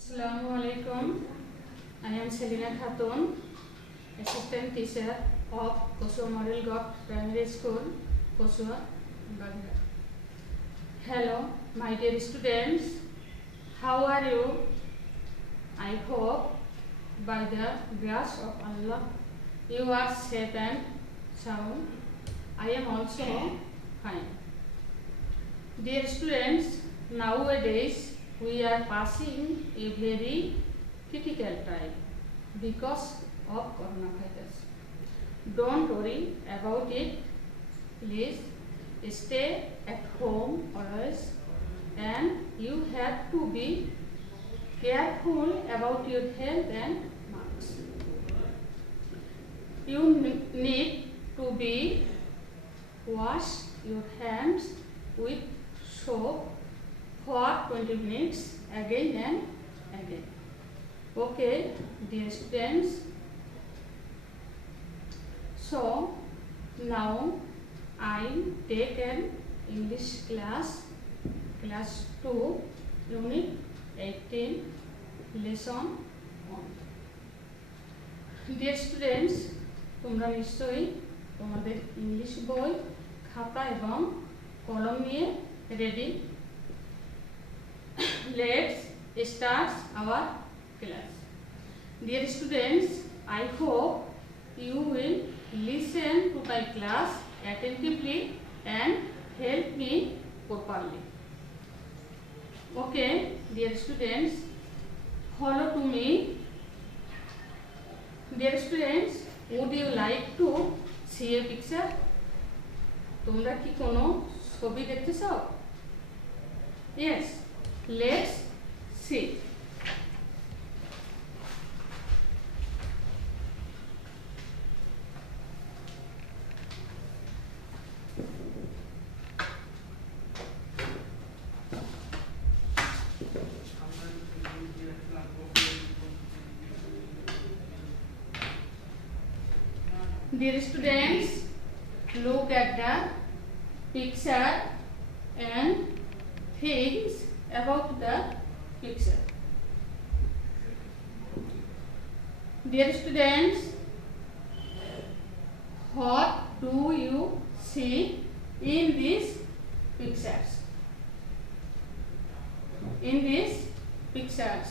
Assalamualaikum. I am Selina Khatun, Assistant Teacher of Kosua Model Girls Primary School, Kosua, Bagda. Hello, my dear students. How are you? I hope by the grace of Allah you are safe and sound. I am also fine. Dear students, nowadays we are passing a very critical time because of coronavirus. Don't worry about it. Please stay at home always, and you have to be careful about your health and marks. You need to be wash your hands with soap for 20 minutes again and again. Okay, dear students. So now I take an English class 2, Unit 18, Lesson 1. Dear students, তোমরা নিশ্চয়ই তোমাদের English বই খাতা এবং কলম নিয়ে ready. Let's start our class. Dear students, I hope you will listen to my class attentively and help me properly. Okay, dear students, follow to me. Dear students, would you like to see a picture? তোমরা কি কোনো ছবি দেখতে চাও? Yes. Let's see. Dear students, look at the picture and things about the picture. Dear students, what do you see in these pictures? In these pictures,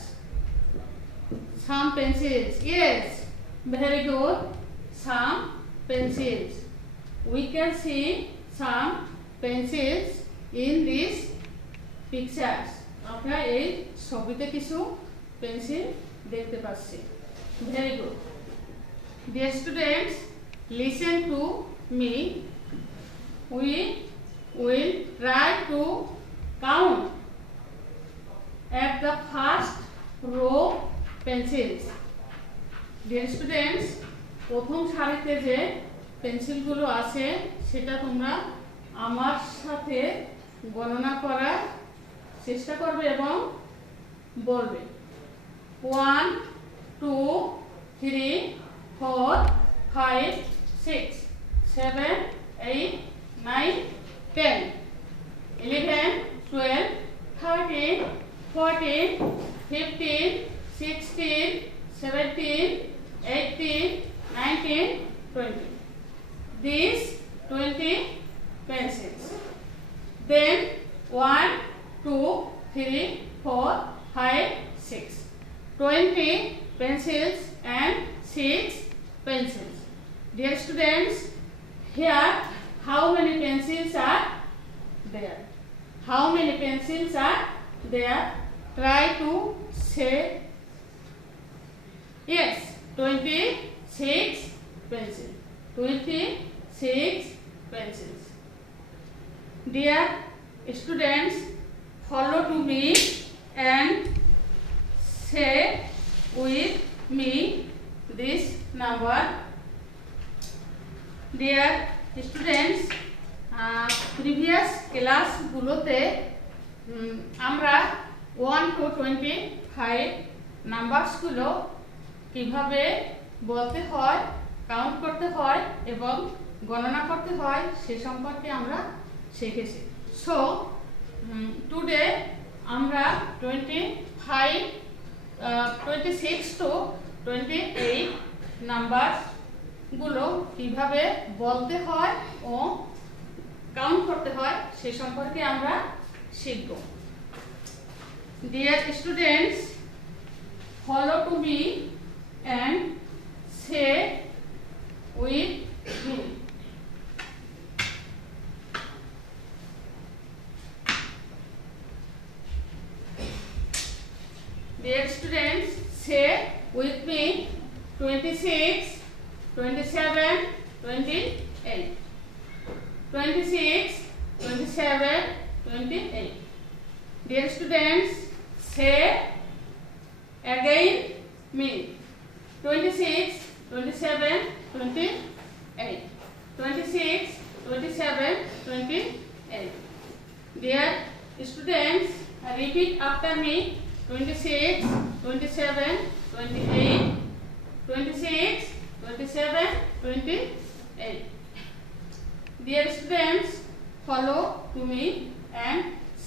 some pencils. Yes, very good. Some pencils. We can see some pencils in these pictures. আপনারা এই ছবিতে কিছু pencil দেখতে পাচ্ছি। Very good. Dear students, listen to me. We will try to count at the first row pencils. Dear students, প্রথম সারিতে যে পেন্সিলগুলো আছে সেটা তোমরা আমার সাথে গণনা করার চেষ্টা করবে এবং বলবে 1 2 3 4 5 6 7 8 9 10 11 12 13 14 15 16 17 18 19 20. These 20 pencils. Then 1 2 3 4 5 6. 20 pencils and 6 pencils. Dear students, here how many pencils are there? How many pencils are there? Try to say. Yes, 26 pencils. 26 pencils. Dear students, follow to me and say with me this number. Dear students, previous class গুলোতে আমরা 1 to 25 numbers গুলো কিভাবে বলতে হয়, count করতে হয় এবং গণনা করতে হয় সে সম্পর্কে আমরা শিখেছি। সো টুডে আমরা 25 কিভাবে বলতে হয় ও কাউন্ট করতে হয় সে সম্পর্কে আমরা শিখব। Dear students, follow to me and say with me. Dear students, say with me 26, 27, 28. 26, 27, 28. Dear students, say again me. 26, 27, 28. 26, 27, 28. Dear students, repeat after me. 26, 27, 28. 26, 27, 28. Dear students, follow to me and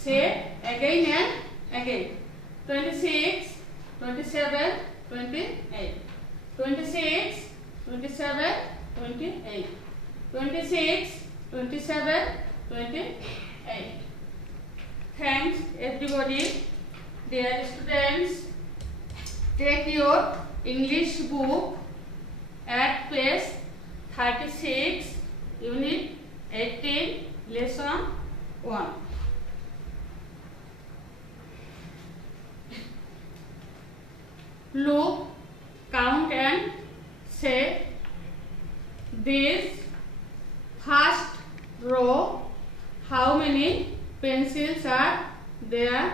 say again and again. 26, 27, 28. 26, 27, 28. 26, 27, 28. Thanks everybody. Dear students, take your English book at page 36, unit 18, lesson 1. Look, count and say this first row. How many pencils are there?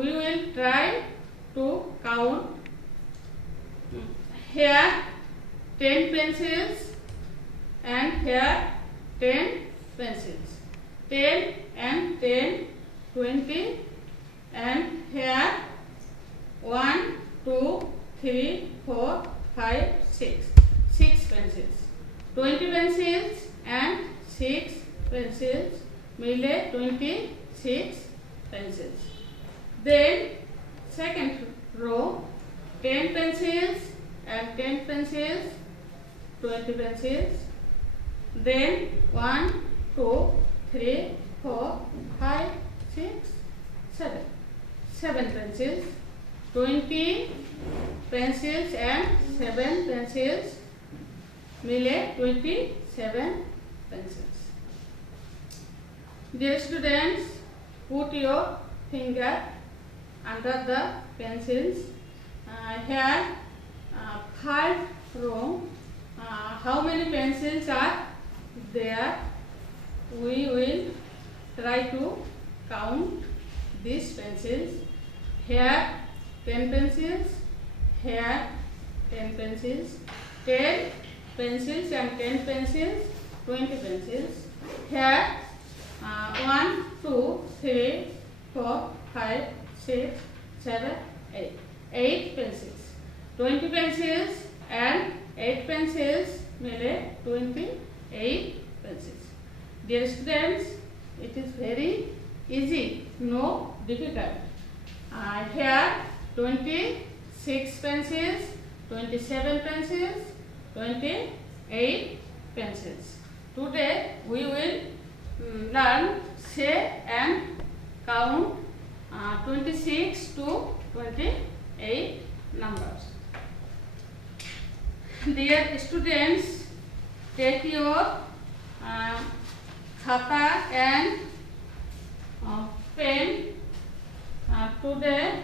We will try to count. Here 10 pencils and here 10 pencils. 10 and 10, 20, and here 1, 2, 3, 4, 5, 6. 6 pencils. 20 pencils and 6 pencils. Mile 26 pencils. Then second row 10 pencils and 10 pencils, 20 pencils. Then 1, 2, 3, 4, 5, 6, 7. 7 pencils. 20 pencils and 7 pencils. Mile 27 pencils. Dear students, put your finger under the pencils. Here third row, how many pencils are there? We will try to count these pencils. Here 10 pencils, here 10 pencils, 10 pencils and 10 pencils, 20 pencils. Here 1, 2, 3, 4, 5, 6, 7, 8. 8 pencils. 20 pencils and 8 pencils, mele 28 pencils. Dear students, it is very easy, no difficult. Here 26 pencils, 27 pencils, 28 pencils. Today we will learn, say and count 26 to 28 numbers. Dear students, take your khata and pen. Today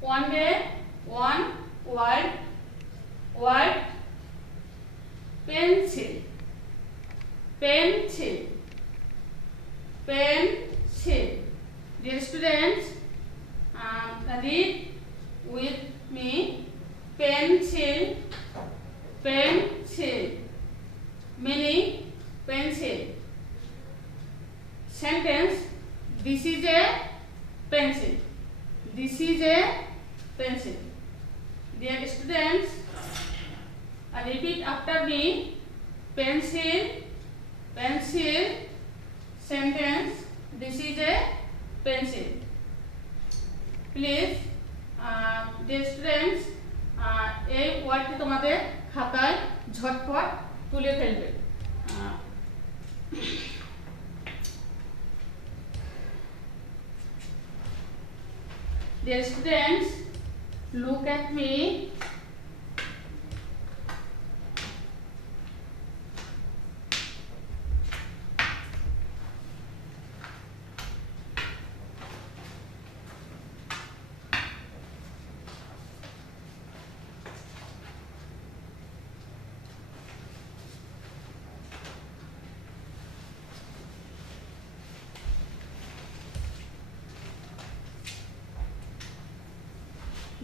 one day, one word, pencil, pencil, pencil. Dear students, read with me. Pencil, pencil, meaning pencil. Sentence: this is a pencil. This is a repeat after me. Pencil, pencil, sentence. This is a pencil. Please, dear students, এই ওয়ার্ডটি তোমাদের খাতায় ঝটপট তুলে ফেলবে। Dear students, look at me.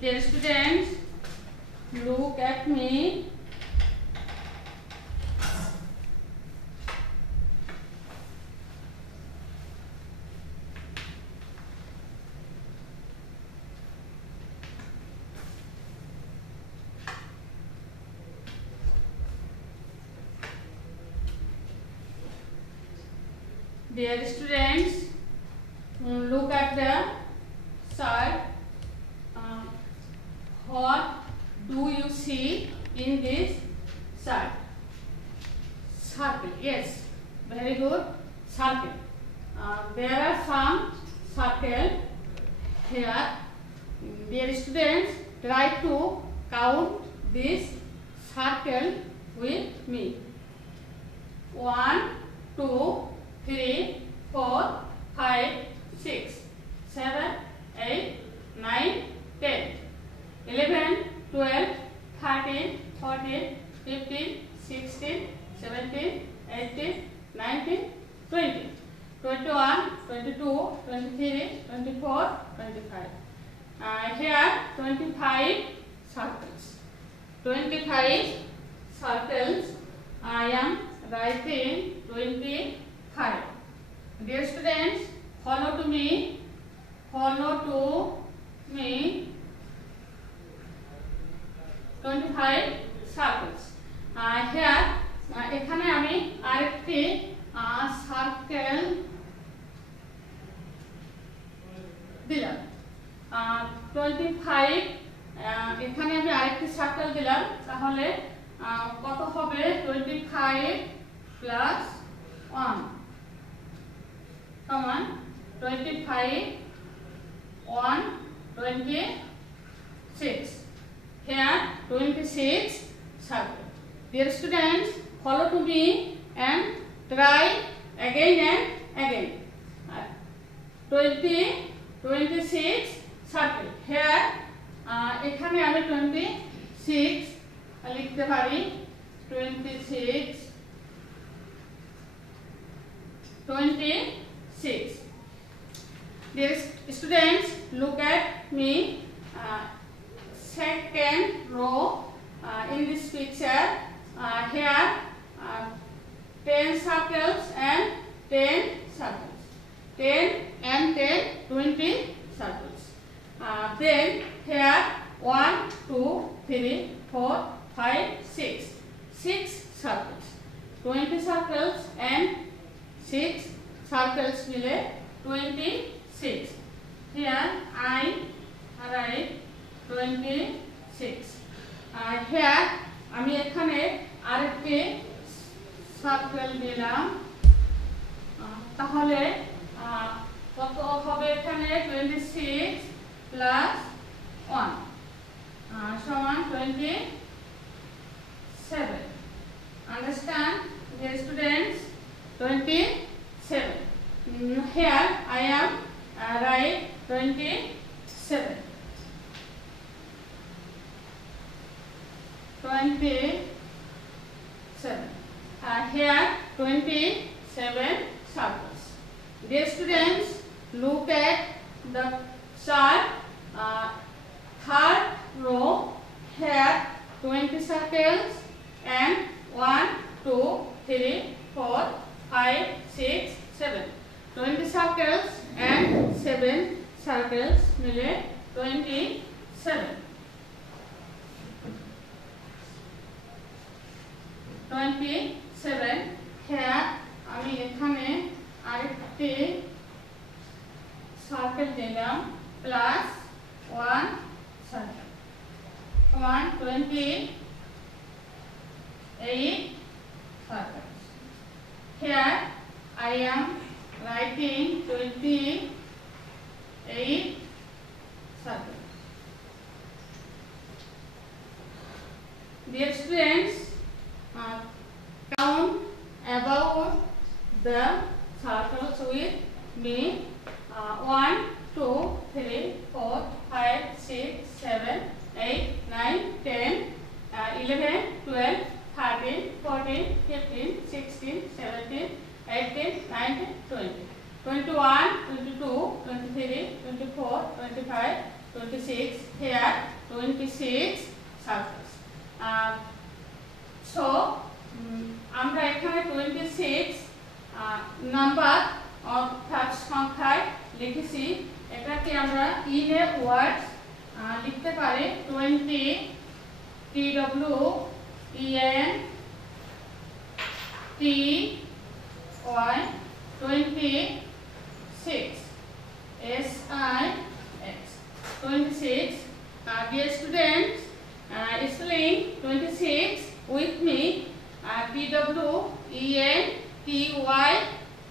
Dear students, look at me. Dear students, look at the chart. What do you see in this chart? Circle. Yes, very good. Circle. There are some circles here. Dear students, try to count this circle with me. 1, 2, 3, 4, 5, 6, 7, 8, 9, 10. 11, 12, 13, 14, 15, 16, 17, 18, 19, 20, 21, 22, 23, 24, 25. Here 25 circles. 25 circles. I am writing 25. Dear students, follow to me. Follow to me. 25 circles. Here এখানে আমি আরেকটি circle দিলাম। 25 এখানে আমি আরেকটি circle দিলাম, তাহলে কত হবে? 25 প্লাস 1 সমান 25 1 26. Here 26 circle. Dear students, follow to me and try again and again. 26 circle. Here এখানে আমি 26 লিখতে পারি। 26 Dear students, look at me. Second row in this picture. Here 10 circles and 10 circles. 10 and 10, 20 circles. Then here 1, 2, 3, 4, 5, 6. 6 circles. 20 circles and 6 circles mile 26. Here I write 26. Here আমি এখানে আরেকটি circle দিলাম, তাহলে কত হবে? এখানে 26 প্লাস 1 সমান 27. Understand, dear students? 27. Here I am write 27. 27. Here 27 circles. Dear students, look at the chart. Third row. Here 20 circles and 1, 2, 3, 4, 5, 6, 7. 20 circles and 7 circles mile 27. 27 here আমি এখানে আরেকটি সার্কেল দিলাম plus 1 circle 128 circles. Here I am writing 28 circles. Dear students, count about the circles with me. 1, 2, 3, 4, 5, 6, 7, 8, 9, 10, 11, 12, 13, 14, 15, 16, 17, 18, 19, 20, 21, 22, 23, 24, 25, 26, here 26 circles. So, আমরা এখানে 26 number অর্থাৎ সংখ্যায় লিখেছি। এটাকে আমরা ইন এ ওয়ার্ডস লিখতে পারি 20 TW EN TY 26 SIX 26. Dear students, spelling 26 with me. TW EN TY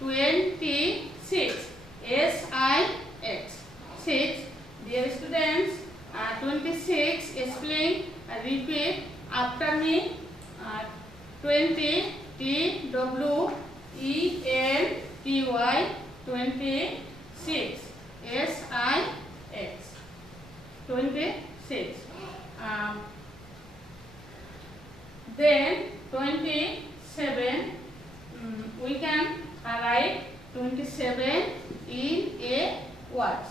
26 SIX 6. Dear students, 26 spelling repeat after me. 20 TW EN TY 26 SIX 26. Then 27 we can write 27 in a words.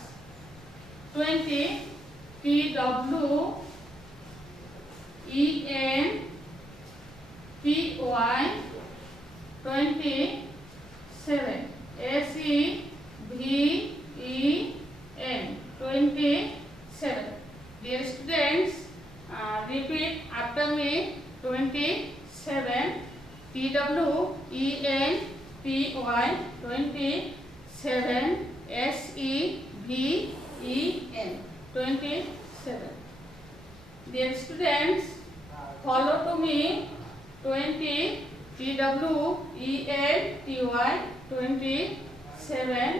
20 TW EN TY 27 SEVEN 27. Dear students, repeat after me. 27 TW EN TY 27 SEVEN 27. Dear students, follow to me. 20 TW EN TY 27 SEVEN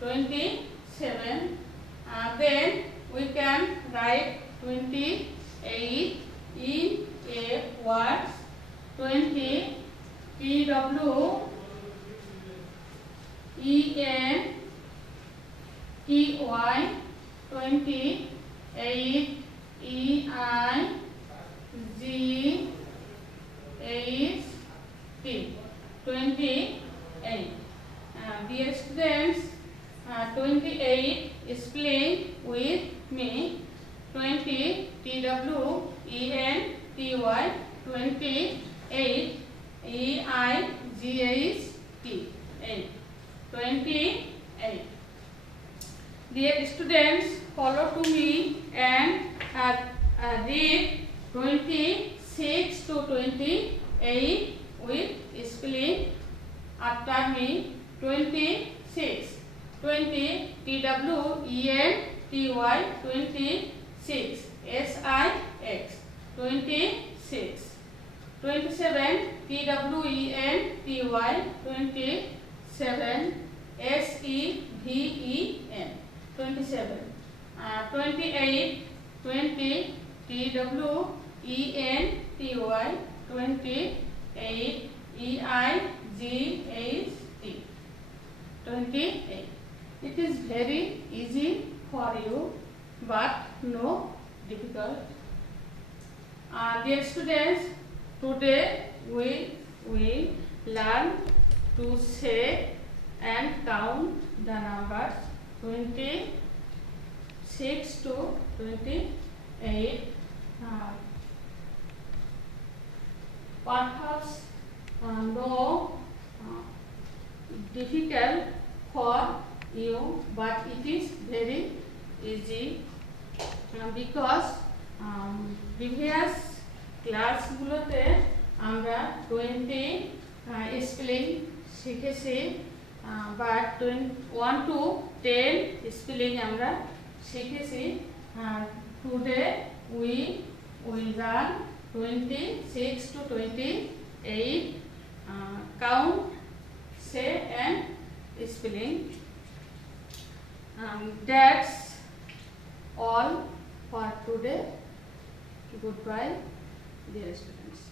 27. Then we can write 28 in a words. 20 TW EN TY 28 EIGHT 28. Dear students, 28 spelling with me. 20 TW EN TY 28 EIGHT 28. Dear students, follow to me and read 26 to 28 with spelling after me. 26 20 TW EN TY 26 SIX 26. 27 TW EN TY 27 SEVEN 27. 28 20 TW EN TY 28 EIGHT 28. It is very easy for you, but no difficult. Dear students, today we will learn to say and count the numbers 26 to 28. Perhaps no difficult for you, but it is very easy because previous ক্লাসগুলোতে আমরা 20 spelling শিখেছি, বা 1 to 10 spelling আমরা শিখেছি। Today we will learn 26 to 28 count, say and spelling. That's all for today. Goodbye, dear students.